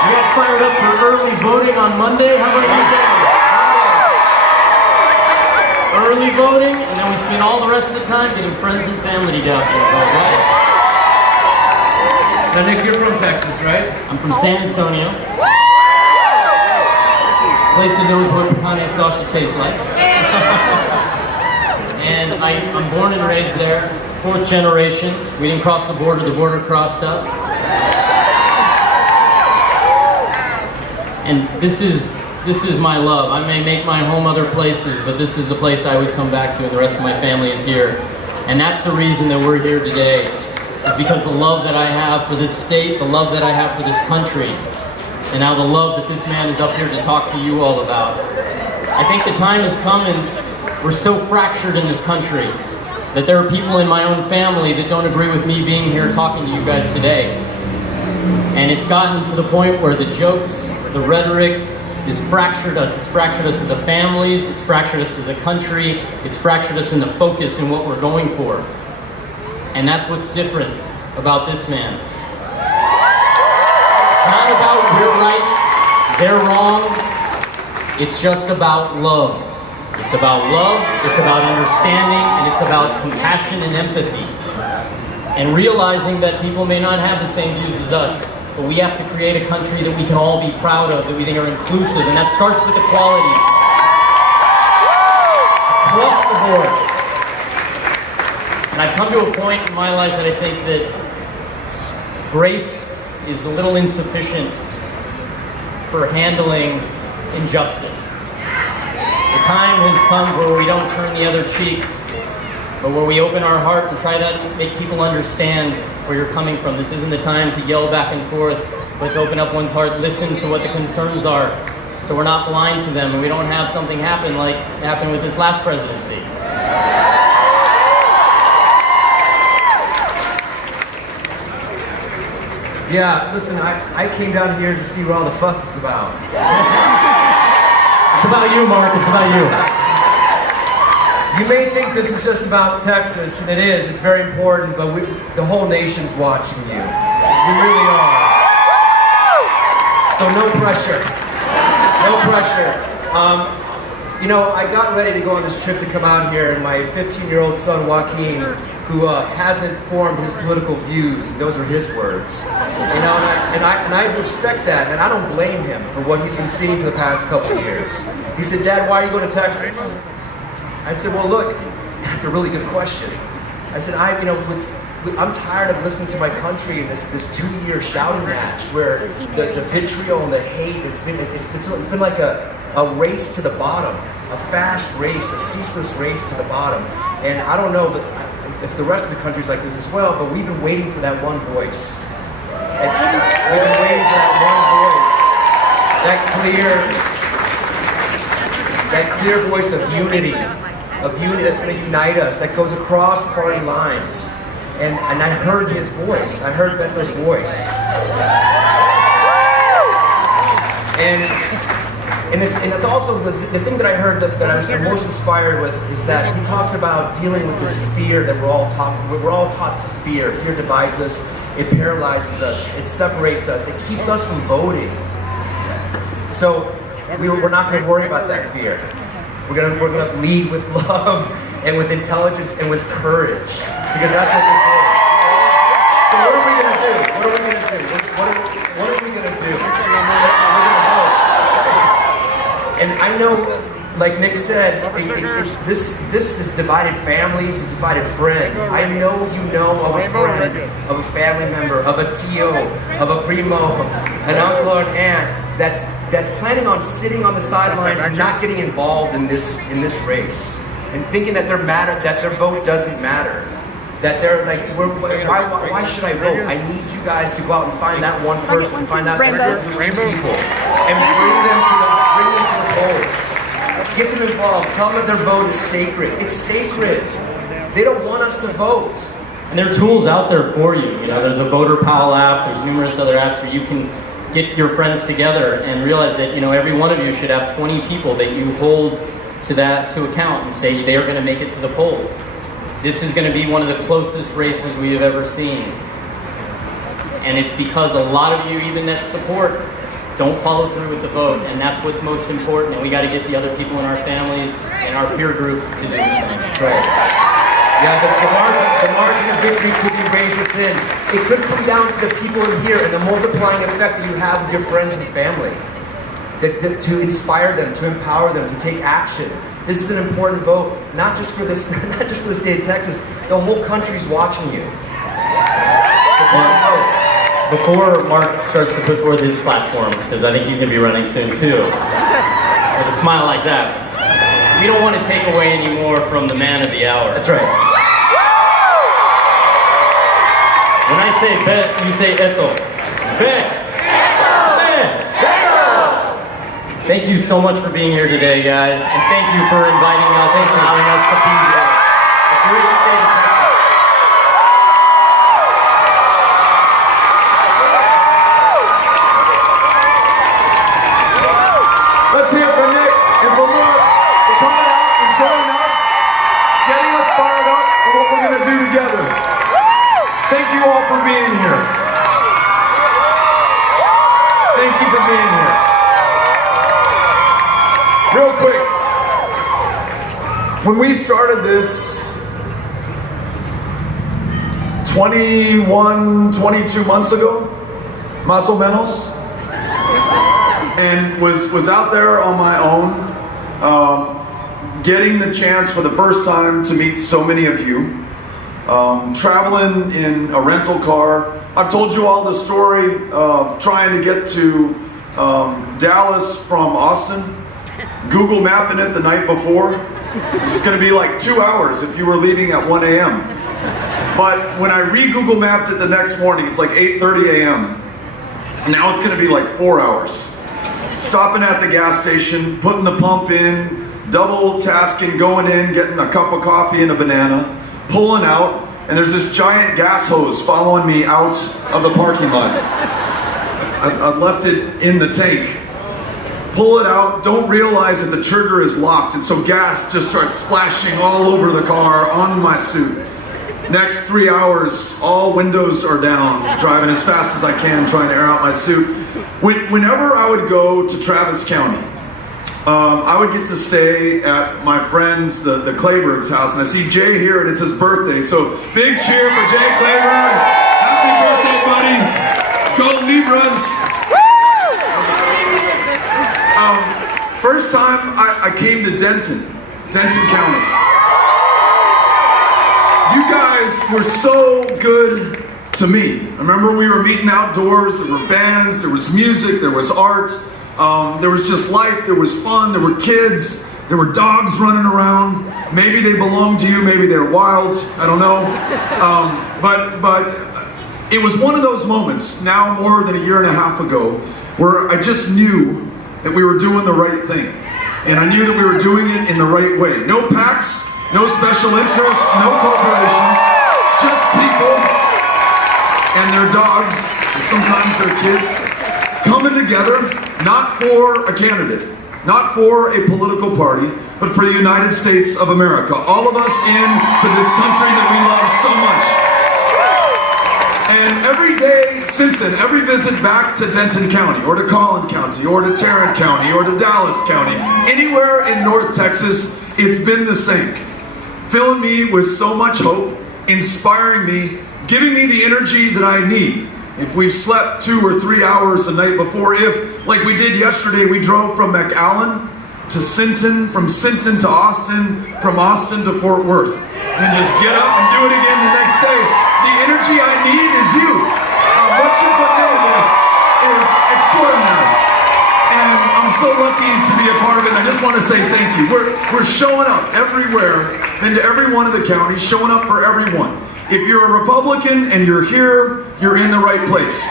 You guys fired up for early voting on Monday? How about you? Early voting, and then we spend all the rest of the time getting friends and family to get out there, right? Now, Nick, you're from Texas, right? I'm from San Antonio. Place that knows what pecan sausage tastes like. And I'm born and raised there, 4th generation. We didn't cross the border crossed us. And this is my love. I may make my home other places, but this is the place I always come back to, and the rest of my family is here. And that's the reason that we're here today, is because the love that I have for this state, the love that I have for this country, and now the love that this man is up here to talk to you all about. I think the time has come, and we're so fractured in this country that there are people in my own family that don't agree with me being here talking to you guys today. And it's gotten to the point where the jokes, the rhetoric, has fractured us. It's fractured us as a families, it's fractured us as a country, it's fractured us in the focus in what we're going for. And that's what's different about this man. It's not about we're right, they're wrong. It's just about love. It's about love, it's about understanding, and it's about compassion and empathy. And realizing that people may not have the same views as us, but we have to create a country that we can all be proud of, that we think are inclusive, and that starts with equality. Across the board. And I've come to a point in my life that I think that grace is a little insufficient for handling injustice. The time has come where we don't turn the other cheek, but where we open our heart and try to make people understand where you're coming from. This isn't the time to yell back and forth, but to open up one's heart, listen to what the concerns are, so we're not blind to them and we don't have something happen like happened with this last presidency. Yeah, listen, I came down here to see what all the fuss is about. It's about you, Mark, it's about you. You may think this is just about Texas, and it is. It's very important, but the whole nation's watching you. We really are. So no pressure. No pressure. You know, I got ready to go on this trip to come out here, and my 15-year-old son, Joaquin, who hasn't formed his political views, and those are his words. You know, and I respect that, and I don't blame him for what he's been seeing for the past couple of years. He said, "Dad, why are you going to Texas?" I said, "Well, look, that's a really good question." I said, I'm tired of listening to my country in this 2-year shouting match where the vitriol and the hate, it's been like a race to the bottom, a fast race, a ceaseless race to the bottom. And I don't know if the rest of the country's like this as well, but we've been waiting for that one voice. And we've been waiting for that one voice, that clear voice of unity that's going to unite us, that goes across party lines. And I heard his voice. I heard Beto's voice. And it's also the thing that I heard that I'm most inspired with is that he talks about dealing with this fear that we're all taught to fear. Fear divides us. It paralyzes us. It separates us. It keeps us from voting. So we're not going to worry about that fear. We're gonna lead with love and with intelligence and with courage, because that's what this is. So what are we gonna do? What are we gonna do? What are we gonna do? We're gonna vote. And I know, like Nick said, this has divided families, it's divided friends. I know you know of a friend, of a family member, of a Tio, of a primo, an uncle or an aunt that's planning on sitting on the sidelines and not getting involved in this race, and thinking that their vote doesn't matter, that they're like, why should I vote? I need you guys to go out and find that one person, find out those two people, and bring them to the polls. Get them involved. Tell them that their vote is sacred. It's sacred. They don't want us to vote. And there are tools out there for you. You know, there's a Voter Pal app. There's numerous other apps where you can get your friends together and realize that, you know, every one of you should have 20 people that you hold to account and say they are going to make it to the polls. This is going to be one of the closest races we have ever seen. And it's because a lot of you, even that support don't follow through with the vote, and that's what's most important, and we got to get the other people in our families and our peer groups to do the same. That's right. Yeah, the margin of victory could be raised within. It could come down to the people in here and the multiplying effect that you have with your friends and family. To inspire them, to empower them, to take action. This is an important vote, not just for this, not just for the state of Texas. The whole country's watching you. So vote. Before Mark starts to put forward his platform, because I think he's going to be running soon too, with a smile like that, we don't want to take away any more from the man of the hour. That's right. When I say bet, you say Beto. Bet. Thank you so much for being here today, guys, and thank you for inviting us and allowing us to be here. If you're in the state of Texas. Let's hear it for Nick and for Mark for coming out and joining us, getting us fired up for what we're going to do together. Thank you all for being here. Thank you for being here. Real quick, when we started this 21, 22 months ago, más o menos, and was out there on my own, getting the chance for the first time to meet so many of you, traveling in a rental car. I've told you all the story of trying to get to Dallas from Austin. Google mapping it the night before. It's going to be like 2 hours if you were leaving at 1 a.m. But when I re-Google mapped it the next morning, it's like 8:30 a.m. Now it's going to be like 4 hours. Stopping at the gas station, putting the pump in, double tasking, going in, getting a cup of coffee and a banana, pulling out, and there's this giant gas hose following me out of the parking lot. I left it in the tank. Pull it out, don't realize that the trigger is locked, and so gas just starts splashing all over the car, on my suit. Next 3 hours, all windows are down, driving as fast as I can, trying to air out my suit. Whenever I would go to Travis County, I would get to stay at my friend's, the Clayberg's house, and I see Jay here, and it's his birthday, so big cheer for Jay Clayberg. Happy birthday, buddy. Go Libras. First time I came to Denton County. You guys were so good to me. I remember we were meeting outdoors, there were bands, there was music, there was art, there was just life, there was fun, there were kids, there were dogs running around. Maybe they belonged to you, maybe they're wild, I don't know. But it was one of those moments, now more than a year and a half ago, where I just knew that we were doing the right thing. And I knew that we were doing it in the right way. No PACs, no special interests, no corporations, just people and their dogs, and sometimes their kids, coming together, not for a candidate, not for a political party, but for the United States of America. All of us in for this country that we love so much. And every day since then, every visit back to Denton County, or to Collin County, or to Tarrant County, or to Dallas County, anywhere in North Texas, it's been the same. Filling me with so much hope, inspiring me, giving me the energy that I need. If we've slept 2 or 3 hours the night before, if, like we did yesterday, we drove from McAllen to Sinton, from Sinton to Austin, from Austin to Fort Worth, and just get up and do it again the next day. The energy I need is you. What you put into this is extraordinary. And I'm so lucky to be a part of it. I just want to say thank you. We're showing up everywhere, into every one of the counties, showing up for everyone. If you're a Republican and you're here, you're in the right place.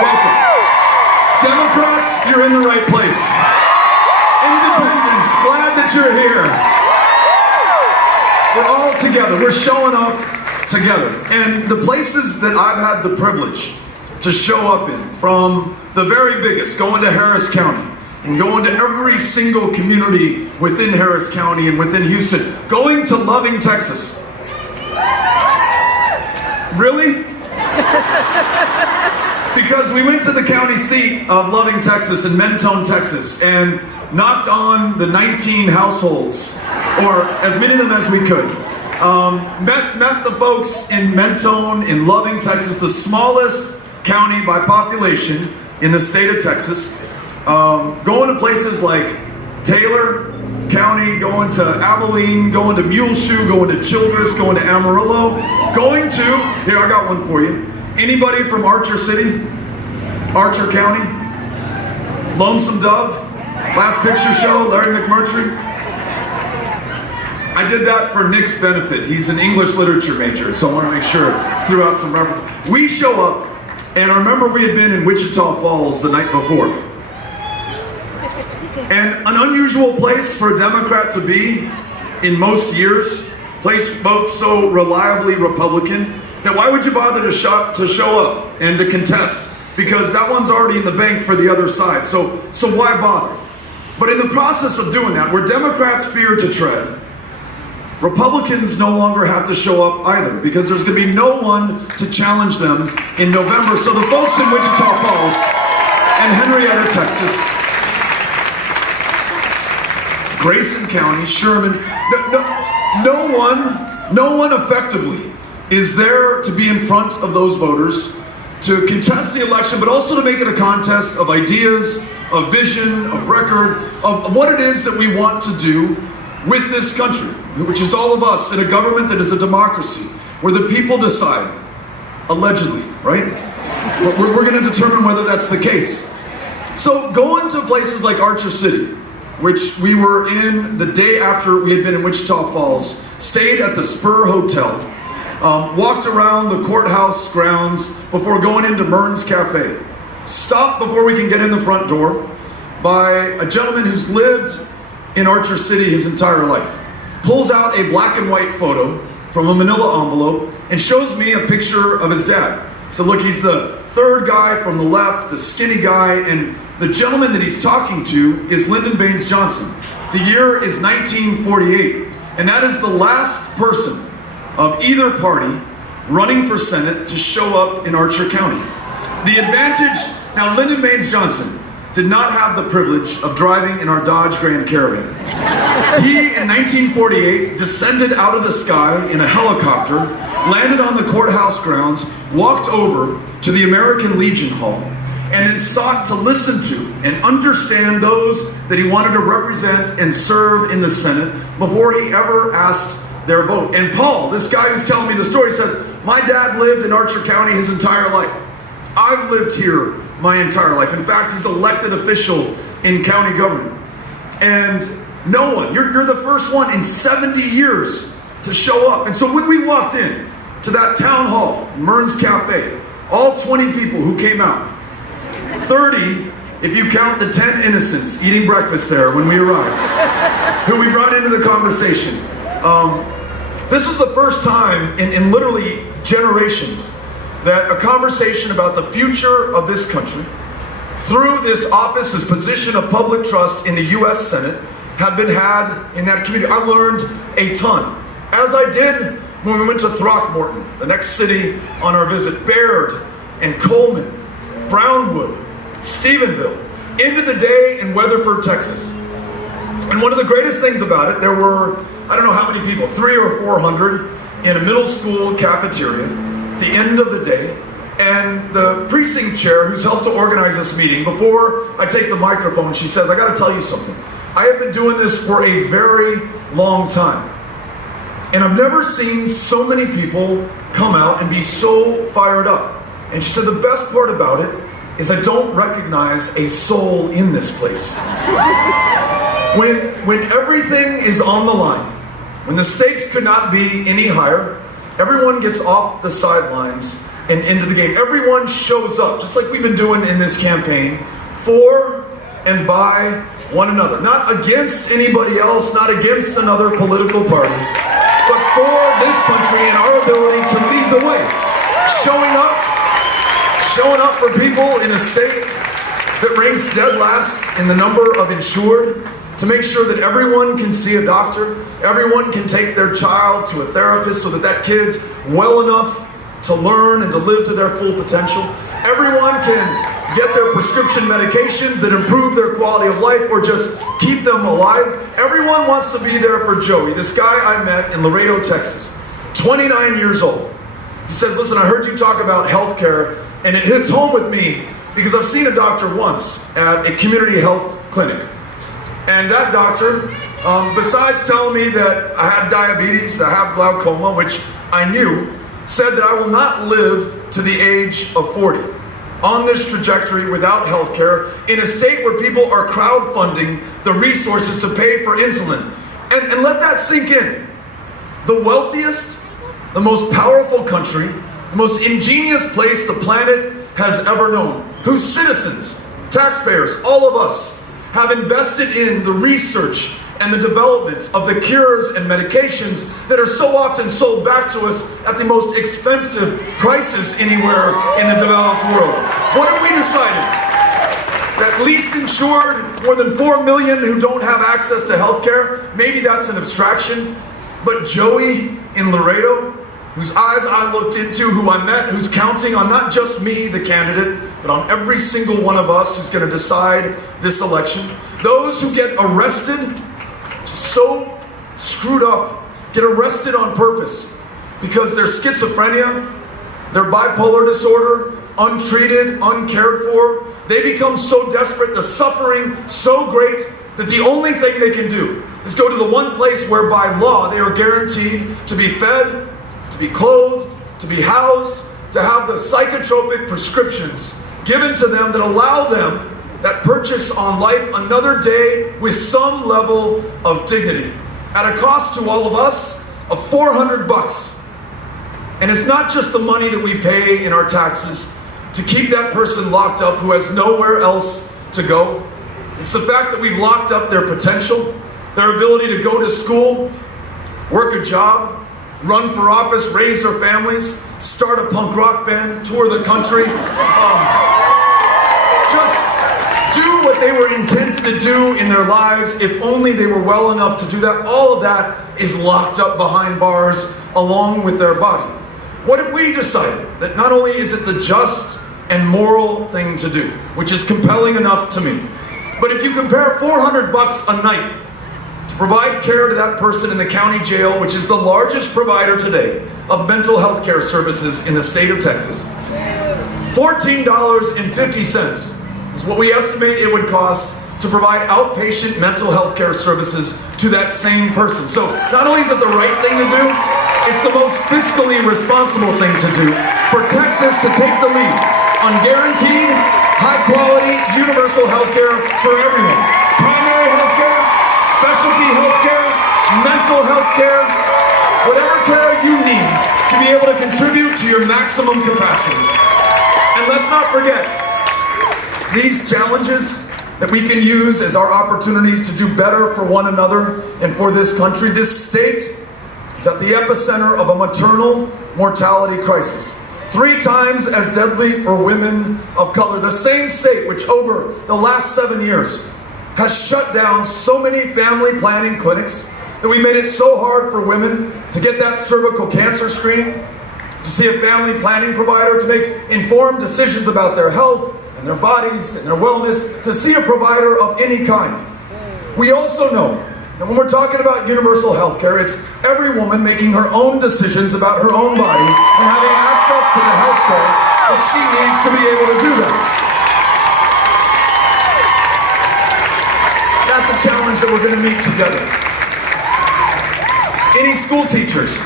Welcome. Democrats, you're in the right place. Independents, glad that you're here. We're all together. We're showing up together. And the places that I've had the privilege to show up in, from the very biggest, going to Harris County, and going to every single community within Harris County and within Houston, going to Loving, Texas. Really? Because we went to the county seat of Loving, Texas, in Mentone, Texas, and knocked on the 19 households, or as many of them as we could. Met the folks in Mentone, in Loving, Texas, the smallest county by population in the state of Texas. Going to places like Taylor County, going to Abilene, going to Muleshoe, going to Childress, going to Amarillo, going to, here, I got one for you. Anybody from Archer City? Archer County? Lonesome Dove? Last Picture Show, Larry McMurtry? I did that for Nick's benefit. He's an English literature major, so I want to make sure I threw out some references. We show up, and I remember we had been in Wichita Falls the night before. And an unusual place for a Democrat to be in most years, place votes so reliably Republican, that why would you bother to show up and to contest? Because that one's already in the bank for the other side, so why bother? But in the process of doing that, where Democrats fear to tread, Republicans no longer have to show up either, because there's going to be no one to challenge them in November. So the folks in Wichita Falls and Henrietta, Texas, Grayson County, Sherman, no one effectively is there to be in front of those voters to contest the election, but also to make it a contest of ideas, of vision, of record, of what it is that we want to do with this country, which is all of us in a government that is a democracy, where the people decide, allegedly, right? We're going to determine whether that's the case. So going to places like Archer City, which we were in the day after we had been in Wichita Falls, stayed at the Spur Hotel, walked around the courthouse grounds before going into Mern's Cafe. Stopped before we can get in the front door by a gentleman who's lived in Archer City his entire life. Pulls out a black and white photo from a manila envelope and shows me a picture of his dad. So look, he's the third guy from the left, the skinny guy, and the gentleman that he's talking to is Lyndon Baines Johnson. The year is 1948, and that is the last person of either party running for Senate to show up in Archer County. The advantage, now Lyndon Baines Johnson did not have the privilege of driving in our Dodge Grand Caravan. He, in 1948, descended out of the sky in a helicopter, landed on the courthouse grounds, walked over to the American Legion Hall, and then sought to listen to and understand those that he wanted to represent and serve in the Senate before he ever asked their vote. And Paul, this guy who's telling me the story, says, my dad lived in Archer County his entire life. I've lived here my entire life. In fact, he's elected official in county government. And no one, you're the first one in 70 years to show up. And so when we walked in to that town hall, Mern's Cafe, all 20 people who came out, 30, if you count the 10 innocents eating breakfast there when we arrived, who we brought into the conversation. This was the first time in literally generations that a conversation about the future of this country, through this office, this position of public trust in the U.S. Senate, had been had in that community. I learned a ton, as I did when we went to Throckmorton, the next city on our visit, Baird and Coleman, Brownwood, Stephenville, into the day in Weatherford, Texas. And one of the greatest things about it, there were, I don't know how many people, 300 or 400 in a middle school cafeteria, the end of the day, and the precinct chair who's helped to organize this meeting, before I take the microphone, she says, I got to tell you something. I have been doing this for a very long time, and I've never seen so many people come out and be so fired up. And she said, the best part about it is I don't recognize a soul in this place. When everything is on the line, when the stakes could not be any higher, everyone gets off the sidelines and into the game. Everyone shows up, just like we've been doing in this campaign, for and by one another. Not against anybody else, not against another political party, but for this country and our ability to lead the way. Showing up for people in a state that ranks dead last in the number of insured, to make sure that everyone can see a doctor, everyone can take their child to a therapist so that that kid's well enough to learn and to live to their full potential. everyone can get their prescription medications that improve their quality of life or just keep them alive. Everyone wants to be there for Joey, this guy I met in Laredo, Texas, 29 years old. He says, listen, I heard you talk about healthcare, and it hits home with me because I've seen a doctor once at a community health clinic. And that doctor, besides telling me that I had diabetes, I have glaucoma, which I knew, said that I will not live to the age of 40 on this trajectory without health care in a state where people are crowdfunding the resources to pay for insulin. And let that sink in. The wealthiest, the most powerful country, the most ingenious place the planet has ever known, whose citizens, taxpayers, all of us, have invested in the research and the development of the cures and medications that are so often sold back to us at the most expensive prices anywhere in the developed world. What have we decided? That least insured, more than 4 million who don't have access to health care, maybe that's an abstraction, but Joey in Laredo, whose eyes I looked into, who I met, who's counting on not just me, the candidate, but on every single one of us who's going to decide this election. Those who get arrested, just so screwed up, get arrested on purpose because their schizophrenia, their bipolar disorder, untreated, uncared for, they become so desperate, the suffering so great that the only thing they can do is go to the one place where by law they are guaranteed to be fed, to be clothed, to be housed, to have the psychotropic prescriptions given to them that allow them that purchase on life another day with some level of dignity at a cost to all of us of $400. And it's not just the money that we pay in our taxes to keep that person locked up who has nowhere else to go. It's the fact that we've locked up their potential, their ability to go to school, work a job, run for office, raise their families, start a punk rock band, tour the country, just do what they were intended to do in their lives if only they were well enough to do that. All of that is locked up behind bars along with their body. What if we decided that not only is it the just and moral thing to do, which is compelling enough to me, but if you compare $400 a night to provide care to that person in the county jail, which is the largest provider today of mental health care services in the state of Texas, $14.50 is what we estimate it would cost to provide outpatient mental health care services to that same person. So not only is it the right thing to do, it's the most fiscally responsible thing to do for Texas to take the lead on guaranteed, high-quality, universal health care for everyone. Primary health care, specialty health care, mental health care, whatever care you need to be able to contribute to your maximum capacity. And let's not forget, these challenges that we can use as our opportunities to do better for one another and for this country. This state is at the epicenter of a maternal mortality crisis. 3 times as deadly for women of color. The same state which over the last 7 years has shut down so many family planning clinics that we made it so hard for women to get that cervical cancer screening, to see a family planning provider, to make informed decisions about their health and their bodies and their wellness, to see a provider of any kind. We also know that when we're talking about universal health care, it's every woman making her own decisions about her own body and having access to the health care that she needs to be able to do that. That's a challenge that we're going to meet together. Any school teachers